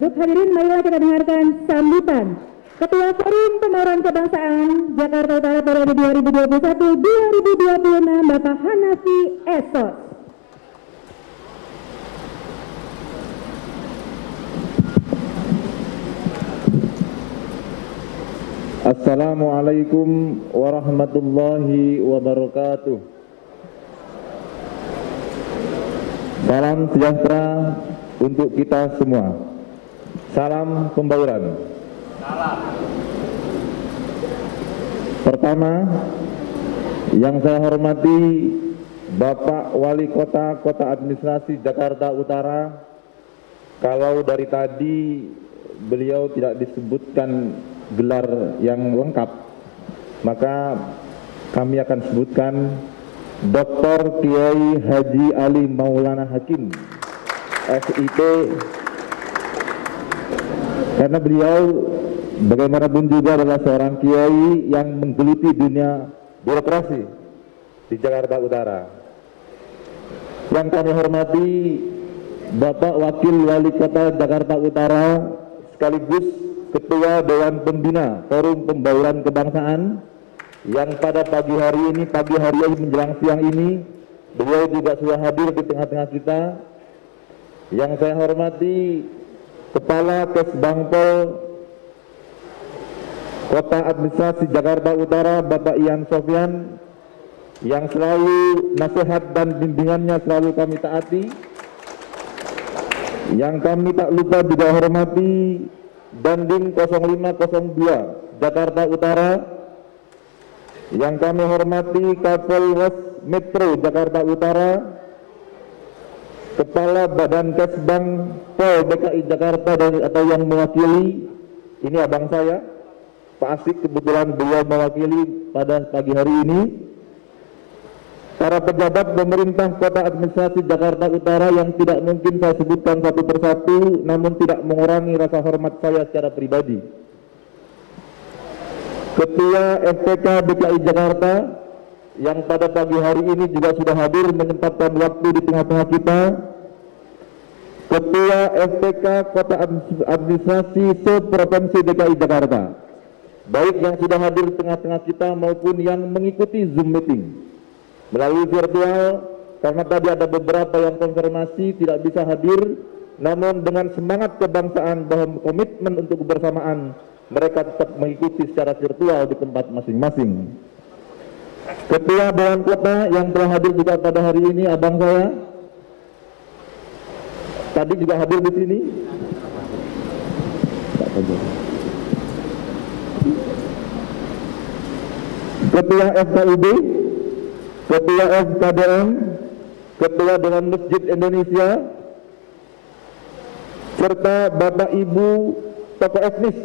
Baik hadirin, marilah kita dengarkan sambutan Ketua Forum Pembaruan Kebangsaan Jakarta Utara periode 2021-2026 Bapak Hanafi Esos. Assalamualaikum warahmatullahi wabarakatuh. Salam sejahtera untuk kita semua. Salam pembauran. Pertama, yang saya hormati Bapak Wali Kota Kota Administrasi Jakarta Utara. Kalau dari tadi beliau tidak disebutkan gelar yang lengkap, maka kami akan sebutkan Dr. Kiai Haji Ali Maulana Hakim, SIP, karena beliau bagaimanapun juga adalah seorang kiai yang menggeluti dunia birokrasi di Jakarta Utara. Yang kami hormati Bapak Wakil Wali Kota Jakarta Utara sekaligus Ketua Dewan Pembina Forum Pembauran Kebangsaan, yang pada pagi hari ini menjelang siang ini beliau juga sudah hadir di tengah-tengah kita. Yang saya hormati Kepala Kesbangpol Kota Administrasi Jakarta Utara Bapak Ian Sofyan, yang selalu nasihat dan bimbingannya selalu kami taati. Yang kami tak lupa juga hormati Dandim 0502 Jakarta Utara, yang kami hormati Kapolres Metro Jakarta Utara, Kepala Badan Kesbang Pol DKI Jakarta atau yang mewakili, ini abang saya Pak Asik, kebetulan beliau mewakili pada pagi hari ini. Para pejabat pemerintah Kota Administrasi Jakarta Utara yang tidak mungkin saya sebutkan satu persatu, namun tidak mengurangi rasa hormat saya secara pribadi. Ketua FPK DKI Jakarta yang pada pagi hari ini juga sudah hadir menyempatkan waktu di tengah-tengah kita. Ketua FPK Kota Administrasi Se-Provinsi DKI Jakarta, baik yang sudah hadir di tengah-tengah kita maupun yang mengikuti Zoom meeting melalui virtual, karena tadi ada beberapa yang konfirmasi tidak bisa hadir, namun dengan semangat kebangsaan bahwa komitmen untuk kebersamaan, mereka tetap mengikuti secara virtual di tempat masing-masing. Ketua Dewan Kota yang telah hadir juga pada hari ini, abang saya, tadi juga hadir di sini. Ketua FKUB, Ketua FKDM, Ketua Dewan Masjid Indonesia, serta Bapak Ibu tokoh etnis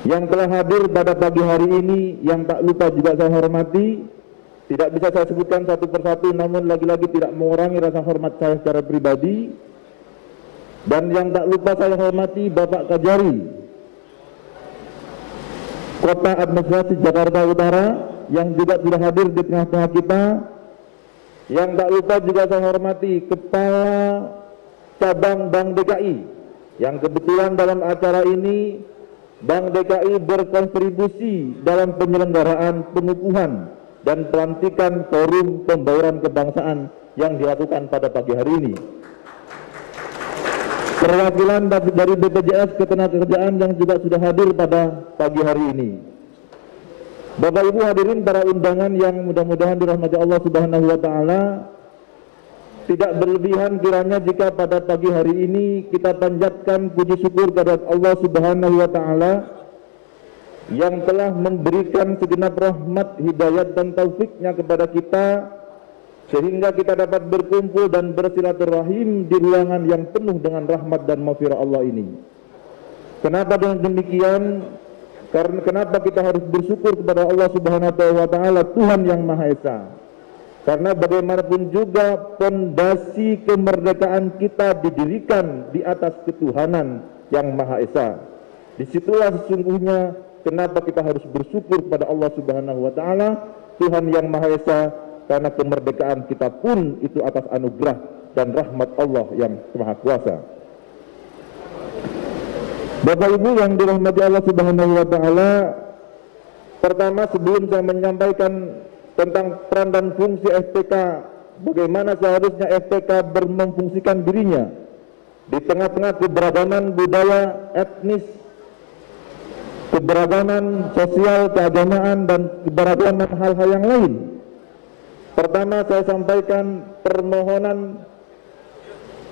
yang telah hadir pada pagi hari ini, yang tak lupa juga saya hormati. Tidak bisa saya sebutkan satu persatu, namun lagi-lagi tidak mengurangi rasa hormat saya secara pribadi. Dan yang tak lupa saya hormati Bapak Kajari Kota Administrasi Jakarta Utara, yang juga sudah hadir di tengah-tengah kita. Yang tak lupa juga saya hormati Kepala Cabang Bank DKI, yang kebetulan dalam acara ini Bank DKI berkontribusi dalam penyelenggaraan pengukuhan dan pelantikan Forum Pembauran Kebangsaan yang dilakukan pada pagi hari ini. Perwakilan dari BPJS Ketenagakerjaan yang juga sudah hadir pada pagi hari ini. Bapak Ibu hadirin para undangan yang mudah-mudahan dirahmati Allah Subhanahu wa taala, tidak berlebihan kiranya jika pada pagi hari ini kita panjatkan puji syukur kepada Allah Subhanahu wa taala yang telah memberikan segenap rahmat, hidayat dan taufiknya kepada kita, sehingga kita dapat berkumpul dan bersilaturahim di ruangan yang penuh dengan rahmat dan maghfirah Allah ini. Kenapa dengan demikian? Karena kenapa kita harus bersyukur kepada Allah Subhanahu wa taala, Tuhan yang Maha Esa. Karena bagaimanapun juga fondasi kemerdekaan kita didirikan di atas ketuhanan yang Maha Esa. Disitulah sesungguhnya kenapa kita harus bersyukur kepada Allah Subhanahu wa taala, Tuhan yang Maha Esa, karena kemerdekaan kita pun itu atas anugerah dan rahmat Allah yang Maha Kuasa. Bapak Ibu yang dirahmati Allah Subhanahu wa taala, pertama sebelum saya menyampaikan tentang peran dan fungsi FPK, bagaimana seharusnya FPK memfungsikan dirinya di tengah-tengah keberagaman budaya, etnis, keberagaman sosial, keagamaan, dan keberagaman hal-hal yang lain. Pertama saya sampaikan permohonan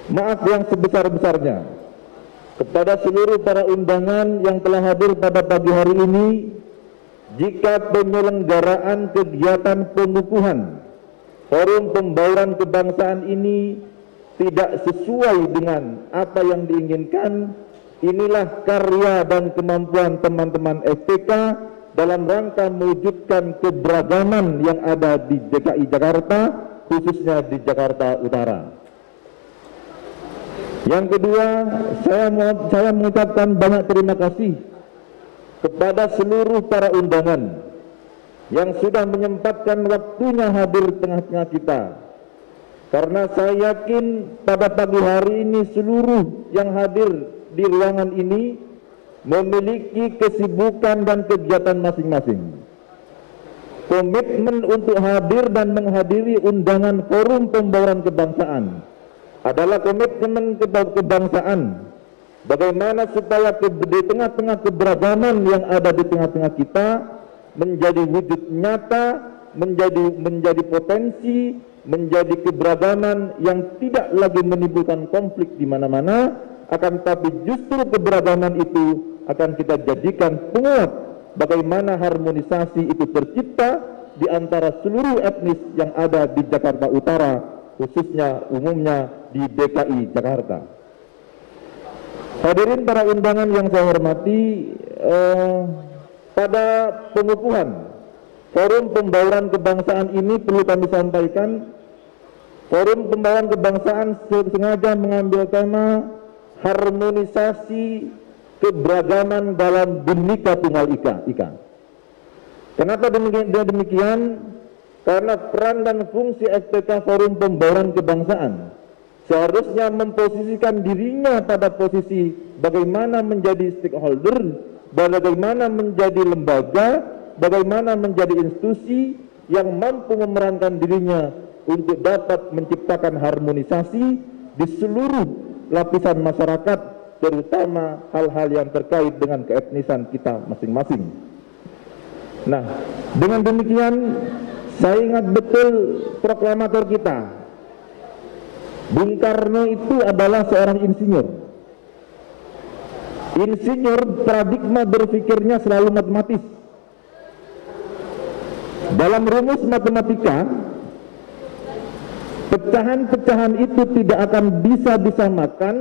maaf yang sebesar-besarnya kepada seluruh para undangan yang telah hadir pada pagi hari ini jika penyelenggaraan kegiatan pengukuhan Forum Pembauran Kebangsaan ini tidak sesuai dengan apa yang diinginkan. Inilah karya dan kemampuan teman-teman FPK dalam rangka mewujudkan keberagaman yang ada di DKI Jakarta, khususnya di Jakarta Utara. Yang kedua, saya mengucapkan banyak terima kasih kepada seluruh para undangan yang sudah menyempatkan waktunya hadir di tengah-tengah kita. Karena saya yakin pada pagi hari ini seluruh yang hadir di ruangan ini memiliki kesibukan dan kegiatan masing-masing. Komitmen untuk hadir dan menghadiri undangan Forum Pembauran Kebangsaan adalah komitmen kebangsaan. Bagaimana supaya di tengah-tengah keberagaman yang ada di tengah-tengah kita menjadi wujud nyata, menjadi potensi, menjadi keberagaman yang tidak lagi menimbulkan konflik di mana-mana, akan tapi justru keberagaman itu akan kita jadikan penguat bagaimana harmonisasi itu tercipta di antara seluruh etnis yang ada di Jakarta Utara, khususnya umumnya di DKI Jakarta. Hadirin para undangan yang saya hormati, pada pengukuhan Forum Pembauran Kebangsaan ini perlu kami sampaikan, Forum Pembauran Kebangsaan sengaja mengambil tema harmonisasi keberagaman dalam Bhinneka Tunggal Ika. Kenapa demikian? Karena peran dan fungsi FPK Forum Pembauran Kebangsaan seharusnya memposisikan dirinya pada posisi bagaimana menjadi stakeholder, bagaimana menjadi lembaga, bagaimana menjadi institusi yang mampu memerankan dirinya untuk dapat menciptakan harmonisasi di seluruh lapisan masyarakat, terutama hal-hal yang terkait dengan keetnisan kita masing-masing. Nah, dengan demikian saya ingat betul proklamator kita, Bung Karno itu adalah seorang insinyur. Insinyur paradigma berpikirnya selalu matematis. Dalam rumus matematika, pecahan-pecahan itu tidak akan bisa disamakan,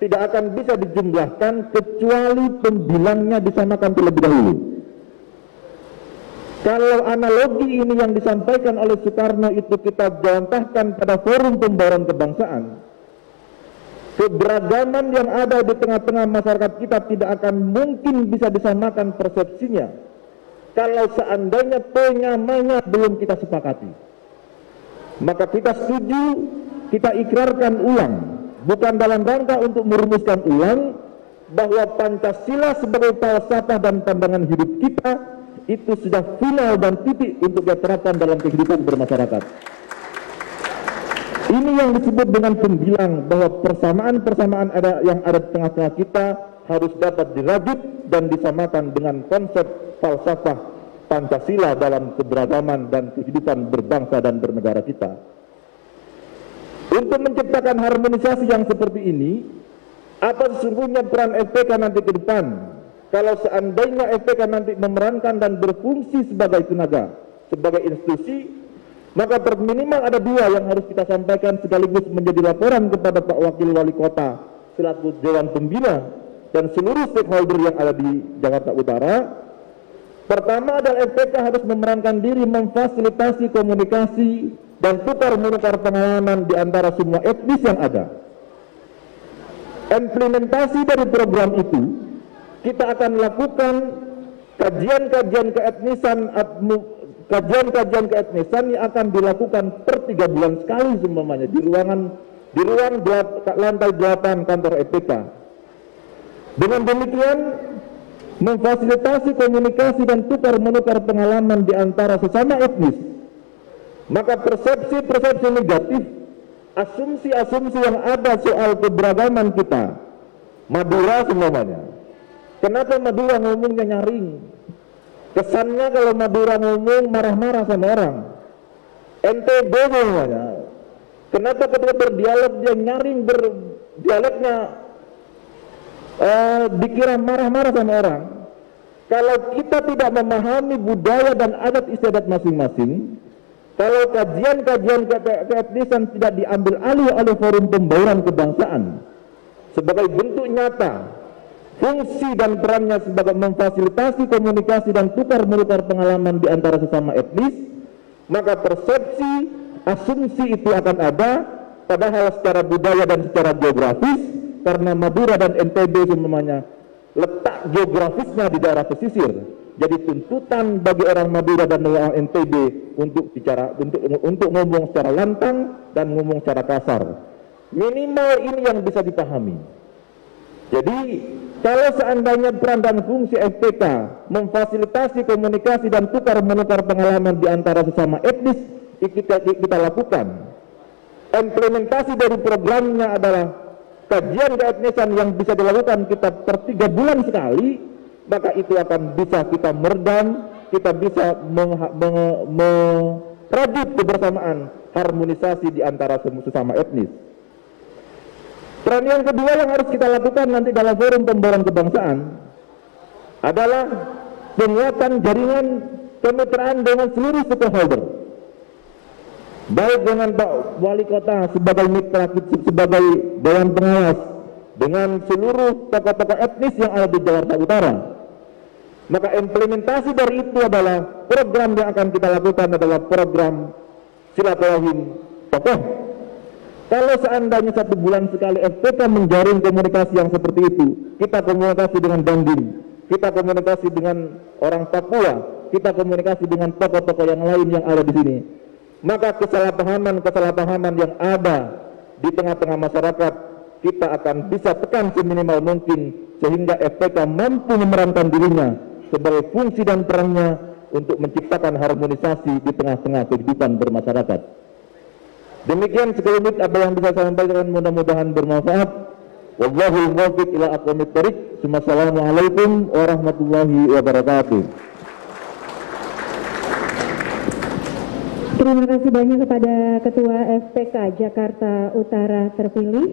tidak akan bisa dijumlahkan kecuali pembilangnya disamakan terlebih dahulu. Kalau analogi ini yang disampaikan oleh Soekarno itu kita jantahkan pada Forum Pembauran Kebangsaan, keberagaman yang ada di tengah-tengah masyarakat kita tidak akan mungkin bisa disamakan persepsinya kalau seandainya penyamanya belum kita sepakati. Maka kita setuju, kita ikrarkan ulang, bukan dalam rangka untuk merumuskan ulang bahwa Pancasila sebagai falsafah dan pandangan hidup kita itu sudah final dan titik untuk diterapkan dalam kehidupan bermasyarakat. Ini yang disebut dengan pembilang bahwa persamaan-persamaan yang ada di tengah-tengah kita harus dapat dirajut dan disamakan dengan konsep falsafah Pancasila dalam keberagaman dan kehidupan berbangsa dan bernegara kita. Untuk menciptakan harmonisasi yang seperti ini, apa sesungguhnya peran FPK nanti ke depan? Kalau seandainya FPK nanti memerankan dan berfungsi sebagai tenaga, sebagai institusi, maka minimal ada dua yang harus kita sampaikan sekaligus menjadi laporan kepada Pak Wakil Wali Kota selaku Dewan Pembina dan seluruh stakeholder yang ada di Jakarta Utara. Pertama adalah FPK harus memerankan diri memfasilitasi komunikasi dan tukar-menukar pengalaman di antara semua etnis yang ada. Implementasi dari program itu kita akan lakukan kajian-kajian keetnisan yang akan dilakukan per 3 bulan sekali semuanya di ruang lantai 8 kantor FPK. Dengan demikian, memfasilitasi komunikasi dan tukar-menukar pengalaman di antara sesama etnis, maka persepsi-persepsi negatif, asumsi-asumsi yang ada soal keberagaman kita, Madura semuanya. Kenapa Madura ngomongnya nyaring? Kesannya kalau Madura ngomong marah-marah sama orang. NTB semuanya. Kenapa ketika berdialog dia nyaring, berdialognya dikira marah-marah sama orang? Kalau kita tidak memahami budaya dan adat istiadat masing-masing, kalau kajian-kajian keetnisan tidak diambil alih oleh forum pembauran kebangsaan sebagai bentuk nyata fungsi dan perannya sebagai memfasilitasi komunikasi dan tukar-menukar pengalaman di antara sesama etnis, maka persepsi, asumsi itu akan ada, padahal secara budaya dan secara geografis, karena Madura dan NTB semuanya letak geografisnya di daerah pesisir, jadi tuntutan bagi orang Madura dan orang NTB untuk bicara, untuk ngomong secara lantang dan ngomong secara kasar. Minimal ini yang bisa dipahami. Jadi kalau seandainya peran dan fungsi FPK memfasilitasi komunikasi dan tukar-menukar pengalaman di antara sesama etnis kita lakukan, implementasi dari programnya adalah kajian keetnisan yang bisa dilakukan kita per 3 bulan sekali, maka itu akan bisa kita meredam, kita bisa merajut kebersamaan, harmonisasi di antara sesama etnis. Peran yang kedua yang harus kita lakukan nanti dalam forum pembauran kebangsaan adalah penguatan jaringan kemitraan dengan seluruh stakeholder, baik dengan Pak Wali Kota sebagai mitra, sebagai Dewan Pengawas, dengan seluruh tokoh-tokoh etnis yang ada di Jakarta Utara. Maka implementasi dari itu adalah program yang akan kita lakukan adalah program silaturahim tokoh. Kalau seandainya 1 bulan sekali FPK menjaring komunikasi yang seperti itu, kita komunikasi dengan Dandim, kita komunikasi dengan orang Papua, kita komunikasi dengan tokoh-tokoh yang lain yang ada di sini, maka kesalahpahaman yang ada di tengah-tengah masyarakat kita akan bisa tekan seminimal mungkin sehingga FPK mampu memerankan dirinya sebagai fungsi dan perannya untuk menciptakan harmonisasi di tengah-tengah kehidupan bermasyarakat. Demikian sekelumit apa yang bisa saya sampaikan, mudah-mudahan bermanfaat. Wallahul muwaffiq ila aqwamit thoriq. Wassalamualaikum warahmatullahi wabarakatuh. Terima kasih banyak kepada Ketua FPK Jakarta Utara terpilih.